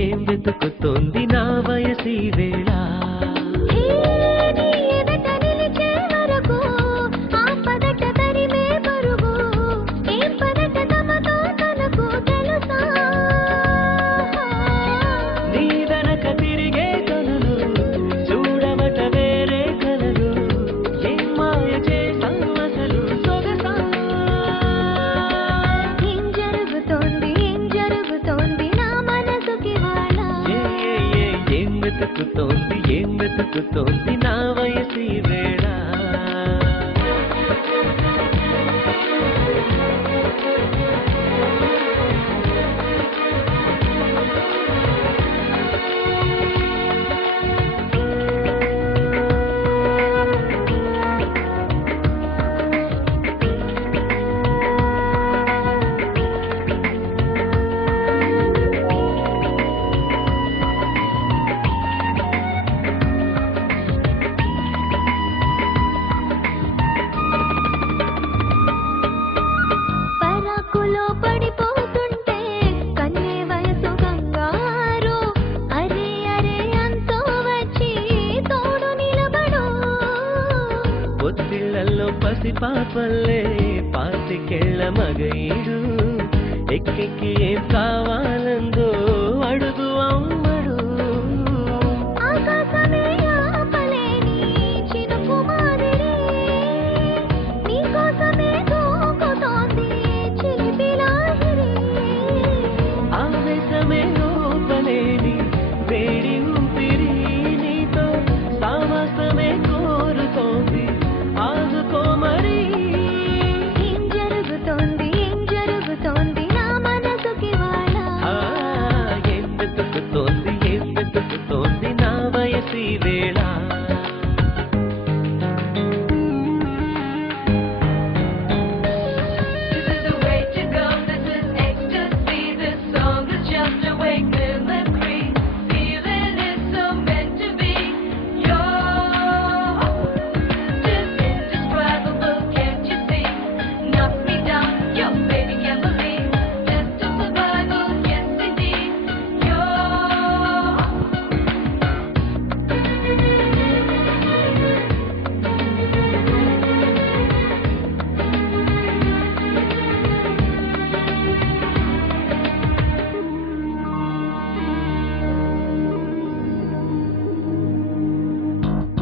ఏం వెతుకుతోంది నా వయసి వేళ నీ వెనక తిరిగే కనులు చూడమట వేరే కలలు ఏం మాయ చేసావు అసలు సొగసా ఏం జరుగుతోంది ఏం వెతుకుతోంది నా వయసి వేళ పడిపోతుంటే కన్నే వయసు కంగారు అరే అరే అంతో వచ్చి తోడు నిలబడు ఒత్తిళ్లలో పసిపాపల్లే పాతికేళ్ల మగయిడు ఎక్కెక్కి ఏం కావాలందో అడుగు అమ్మడు ఆకాశమే ఆపలేని చినుకు మాదిరి నీకోసమే దూకుతోంది చిలిపిలాహిరి ఆవేశమే లోపలేని వేడి ఊపిరి నీతో సావాసమే కోరుతోంది ఆదుకో మరి ఏం జరుగుతోంది నా మనసుకి వాళ్ళ ఏం వెతుకుతోంది నా వయసి వేళ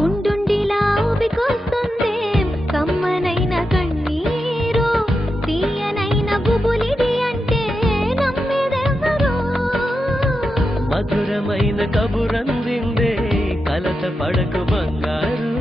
ఉండుండిలా ఊపికొస్తుంది కమ్మనైన కన్నీరు తీయనైన గుబులిడి అంటే నమ్మేదెవరు మధురమైన కబురందిందే కలత పడకు బంగారు